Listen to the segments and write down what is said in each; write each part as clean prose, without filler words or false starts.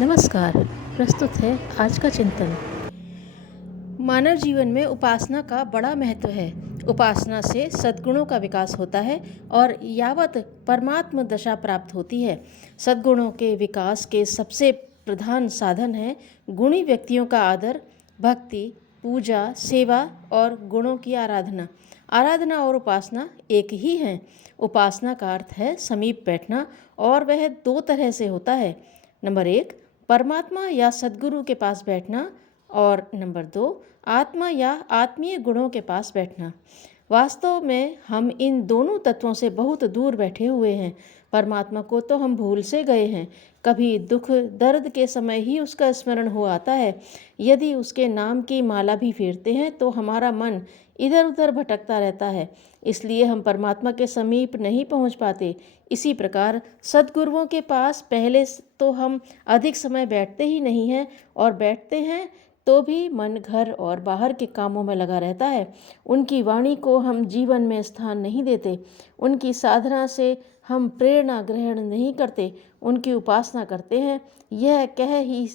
नमस्कार। प्रस्तुत है आज का चिंतन। मानव जीवन में उपासना का बड़ा महत्व है। उपासना से सद्गुणों का विकास होता है और यावत परमात्म दशा प्राप्त होती है। सद्गुणों के विकास के सबसे प्रधान साधन है गुणी व्यक्तियों का आदर, भक्ति, पूजा, सेवा और गुणों की आराधना। आराधना और उपासना एक ही है। उपासना का अर्थ है समीप बैठना और वह दो तरह से होता है। नंबर 1, परमात्मा या सद्गुरु के पास बैठना और नंबर 2, आत्मा या आत्मीय गुणों के पास बैठना। वास्तव में हम इन दोनों तत्वों से बहुत दूर बैठे हुए हैं। परमात्मा को तो हम भूल से गए हैं। कभी दुख दर्द के समय ही उसका स्मरण हो आता है। यदि उसके नाम की माला भी फेरते हैं तो हमारा मन इधर उधर भटकता रहता है, इसलिए हम परमात्मा के समीप नहीं पहुंच पाते। इसी प्रकार सद्गुरुओं के पास पहले तो हम अधिक समय बैठते ही नहीं हैं, और बैठते हैं तो भी मन घर और बाहर के कामों में लगा रहता है। उनकी वाणी को हम जीवन में स्थान नहीं देते। उनकी साधना से हम प्रेरणा ग्रहण नहीं करते, उनकी उपासना करते हैं। यह कह ही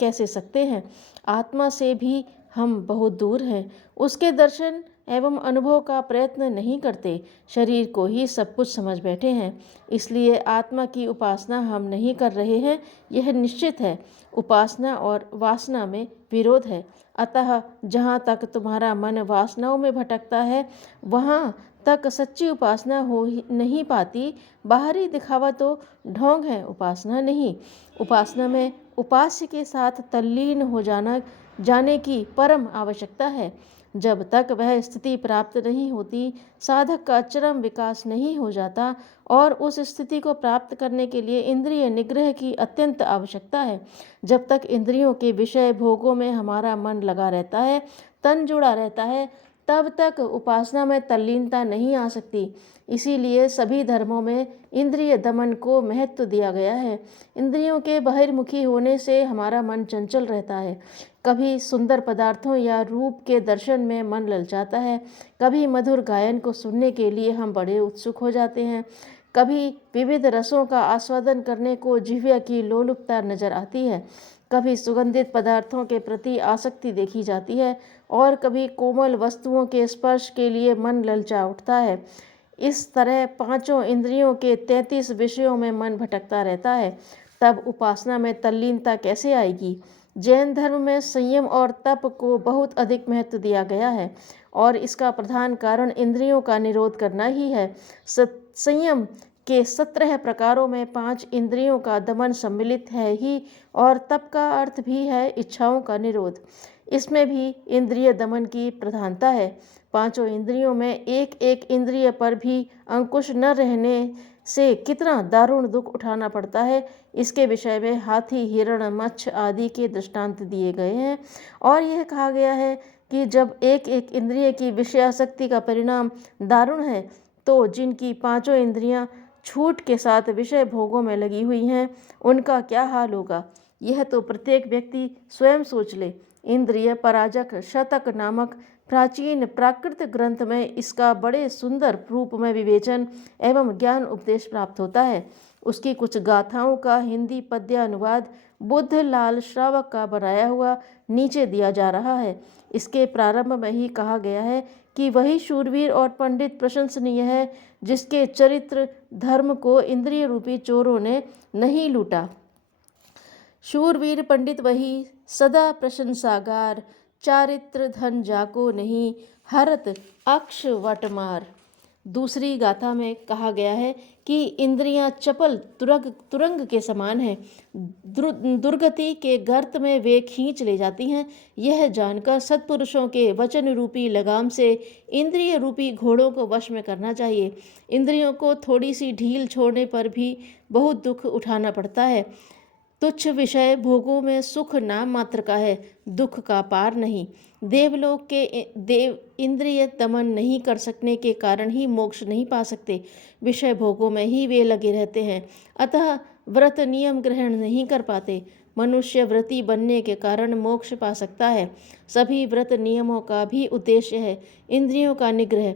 कैसे सकते हैं। आत्मा से भी हम बहुत दूर हैं। उसके दर्शन एवं अनुभव का प्रयत्न नहीं करते, शरीर को ही सब कुछ समझ बैठे हैं। इसलिए आत्मा की उपासना हम नहीं कर रहे हैं, यह निश्चित है। उपासना और वासना में विरोध है। अतः जहाँ तक तुम्हारा मन वासनाओं में भटकता है, वहाँ तक सच्ची उपासना हो ही नहीं पाती। बाहरी दिखावा तो ढोंग है, उपासना नहीं। उपासना में उपास्य के साथ तल्लीन हो जाने की परम आवश्यकता है। जब तक वह स्थिति प्राप्त नहीं होती, साधक का चरम विकास नहीं हो जाता, और उस स्थिति को प्राप्त करने के लिए इंद्रिय निग्रह की अत्यंत आवश्यकता है। जब तक इंद्रियों के विषय भोगों में हमारा मन लगा रहता है, तन जुड़ा रहता है, तब तक उपासना में तल्लीनता नहीं आ सकती। इसीलिए सभी धर्मों में इंद्रिय दमन को महत्व दिया गया है। इंद्रियों के बहिर्मुखी होने से हमारा मन चंचल रहता है। कभी सुंदर पदार्थों या रूप के दर्शन में मन ललचाता है, कभी मधुर गायन को सुनने के लिए हम बड़े उत्सुक हो जाते हैं, कभी विविध रसों का आस्वादन करने को जिह्वा की लोलुपता नजर आती है, कभी सुगंधित पदार्थों के प्रति आसक्ति देखी जाती है, और कभी कोमल वस्तुओं के स्पर्श के लिए मन ललचा उठता है। इस तरह पांचों इंद्रियों के 33 विषयों में मन भटकता रहता है। तब उपासना में तल्लीनता कैसे आएगी। जैन धर्म में संयम और तप को बहुत अधिक महत्व दिया गया है, और इसका प्रधान कारण इंद्रियों का निरोध करना ही है। संयम के 17 प्रकारों में 5 इंद्रियों का दमन सम्मिलित है ही, और तप का अर्थ भी है इच्छाओं का निरोध। इसमें भी इंद्रिय दमन की प्रधानता है। पांचों इंद्रियों में एक एक इंद्रिय पर भी अंकुश न रहने से कितना दारुण दुख उठाना पड़ता है, इसके विषय में हाथी, हिरण, मच्छ आदि के दृष्टांत दिए गए हैं। और यह कहा गया है कि जब एक एक इंद्रिय की विषयासक्ति का परिणाम दारुण है, तो जिनकी पांचों इंद्रियां छूट के साथ विषय भोगों में लगी हुई हैं, उनका क्या हाल होगा, यह तो प्रत्येक व्यक्ति स्वयं सोच ले। इंद्रिय पराजक शतक नामक प्राचीन प्राकृत ग्रंथ में इसका बड़े सुंदर रूप में विवेचन एवं ज्ञान उपदेश प्राप्त होता है। उसकी कुछ गाथाओं का हिंदी पद्यानुवाद बुद्ध लाल श्रावक का बनाया हुआ नीचे दिया जा रहा है। इसके प्रारंभ में ही कहा गया है कि वही शूरवीर और पंडित प्रशंसनीय है, जिसके चरित्र धर्म को इंद्रिय रूपी चोरों ने नहीं लूटा। शूरवीर पंडित वही, सदा प्रशंसागार, चारित्र धन जाको नहीं, हरत अक्ष वटमार। दूसरी गाथा में कहा गया है कि इंद्रियां चपल तुरंग के समान हैं, दुर्गति के गर्त में वे खींच ले जाती हैं। यह जानकर सत्पुरुषों के वचन रूपी लगाम से इंद्रिय रूपी घोड़ों को वश में करना चाहिए। इंद्रियों को थोड़ी सी ढील छोड़ने पर भी बहुत दुख उठाना पड़ता है। तुच्छ विषय भोगों में सुख नाम मात्र का है, दुख का पार नहीं। देवलोक के देव इंद्रिय दमन नहीं कर सकने के कारण ही मोक्ष नहीं पा सकते, विषय भोगों में ही वे लगे रहते हैं। अतः व्रत नियम ग्रहण नहीं कर पाते। मनुष्य व्रती बनने के कारण मोक्ष पा सकता है। सभी व्रत नियमों का भी उद्देश्य है इंद्रियों का निग्रह।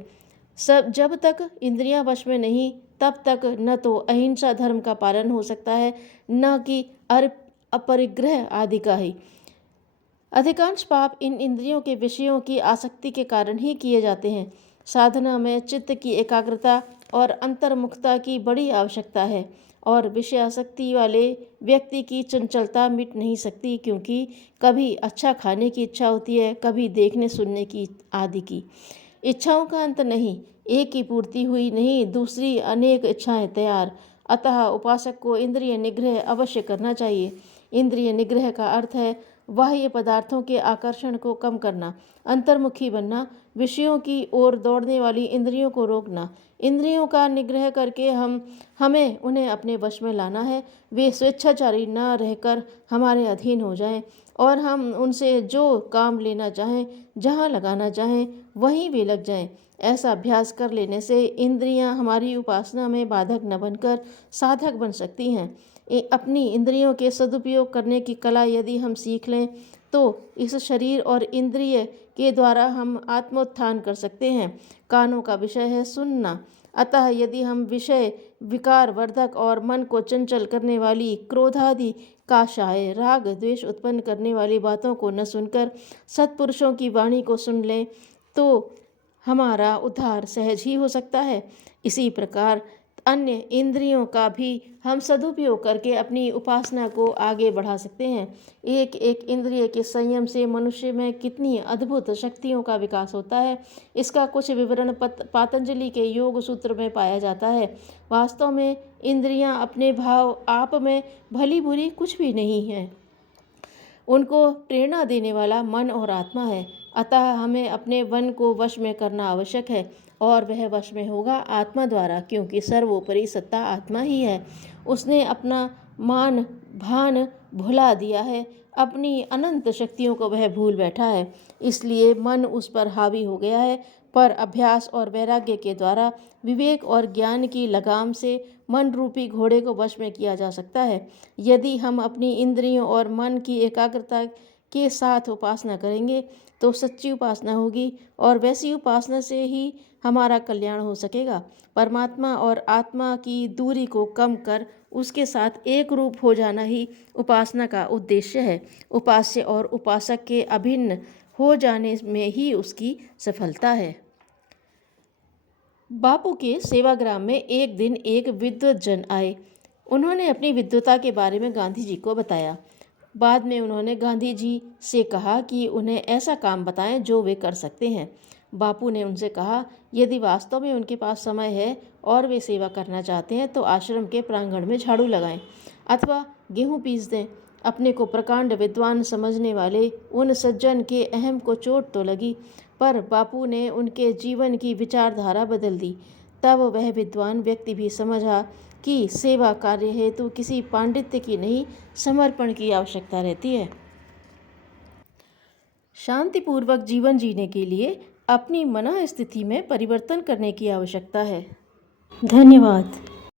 जब तक इंद्रियां वश में नहीं, तब तक न तो अहिंसा धर्म का पालन हो सकता है, न कि अपरिग्रह आदि का ही। अधिकांश पाप इन इंद्रियों के विषयों की आसक्ति के कारण ही किए जाते हैं। साधना में चित्त की एकाग्रता और अंतर्मुखता की बड़ी आवश्यकता है और विषयासक्ति वाले व्यक्ति की चंचलता मिट नहीं सकती, क्योंकि कभी अच्छा खाने की इच्छा होती है, कभी देखने सुनने की आदि की। इच्छाओं का अंत नहीं, एक की पूर्ति हुई नहीं, दूसरी अनेक इच्छाएं तैयार। अतः उपासक को इंद्रिय निग्रह अवश्य करना चाहिए। इंद्रिय निग्रह का अर्थ है बाह्य पदार्थों के आकर्षण को कम करना, अंतर्मुखी बनना, विषयों की ओर दौड़ने वाली इंद्रियों को रोकना। इंद्रियों का निग्रह करके हमें उन्हें अपने वश में लाना है। वे स्वेच्छाचारी न रहकर हमारे अधीन हो जाएं और हम उनसे जो काम लेना चाहें, जहाँ लगाना चाहें, वहीं वे लग जाएं। ऐसा अभ्यास कर लेने से इंद्रियां हमारी उपासना में बाधक न बनकर साधक बन सकती हैं। अपनी इंद्रियों के सदुपयोग करने की कला यदि हम सीख लें तो इस शरीर और इंद्रिय के द्वारा हम आत्मोत्थान कर सकते हैं। कानों का विषय है सुनना, अतः यदि हम विषय विकार वर्धक और मन को चंचल करने वाली क्रोधादि काषाय राग द्वेष उत्पन्न करने वाली बातों को न सुनकर सत्पुरुषों की वाणी को सुन लें तो हमारा उद्धार सहज ही हो सकता है। इसी प्रकार अन्य इंद्रियों का भी हम सदुपयोग करके अपनी उपासना को आगे बढ़ा सकते हैं। एक एक इंद्रिय के संयम से मनुष्य में कितनी अद्भुत शक्तियों का विकास होता है, इसका कुछ विवरण पातंजलि के योग सूत्र में पाया जाता है। वास्तव में इंद्रियां अपने भाव आप में भली बुरी कुछ भी नहीं है, उनको प्रेरणा देने वाला मन और आत्मा है। अतः हमें अपने मन को वश में करना आवश्यक है और वह वश में होगा आत्मा द्वारा, क्योंकि सर्वोपरि सत्ता आत्मा ही है। उसने अपना मान भान भुला दिया है, अपनी अनंत शक्तियों को वह भूल बैठा है, इसलिए मन उस पर हावी हो गया है। पर अभ्यास और वैराग्य के द्वारा विवेक और ज्ञान की लगाम से मन रूपी घोड़े को वश में किया जा सकता है। यदि हम अपनी इंद्रियों और मन की एकाग्रता के साथ उपासना करेंगे तो सच्ची उपासना होगी और वैसी उपासना से ही हमारा कल्याण हो सकेगा। परमात्मा और आत्मा की दूरी को कम कर उसके साथ एक रूप हो जाना ही उपासना का उद्देश्य है। उपास्य और उपासक के अभिन्न हो जाने में ही उसकी सफलता है। बापू के सेवाग्राम में एक दिन एक विद्वत जन आए। उन्होंने अपनी विद्वता के बारे में गांधी जी को बताया। बाद में उन्होंने गांधी जी से कहा कि उन्हें ऐसा काम बताएं जो वे कर सकते हैं। बापू ने उनसे कहा, यदि वास्तव में उनके पास समय है और वे सेवा करना चाहते हैं तो आश्रम के प्रांगण में झाड़ू लगाएं अथवा गेहूं पीस दें। अपने को प्रकांड विद्वान समझने वाले उन सज्जन के अहम को चोट तो लगी, पर बापू ने उनके जीवन की विचारधारा बदल दी। तब वह विद्वान व्यक्ति भी समझा कि सेवा कार्य हेतु किसी पांडित्य की नहीं, समर्पण की आवश्यकता रहती है। शांतिपूर्वक जीवन जीने के लिए अपनी मनः स्थिति में परिवर्तन करने की आवश्यकता है। धन्यवाद।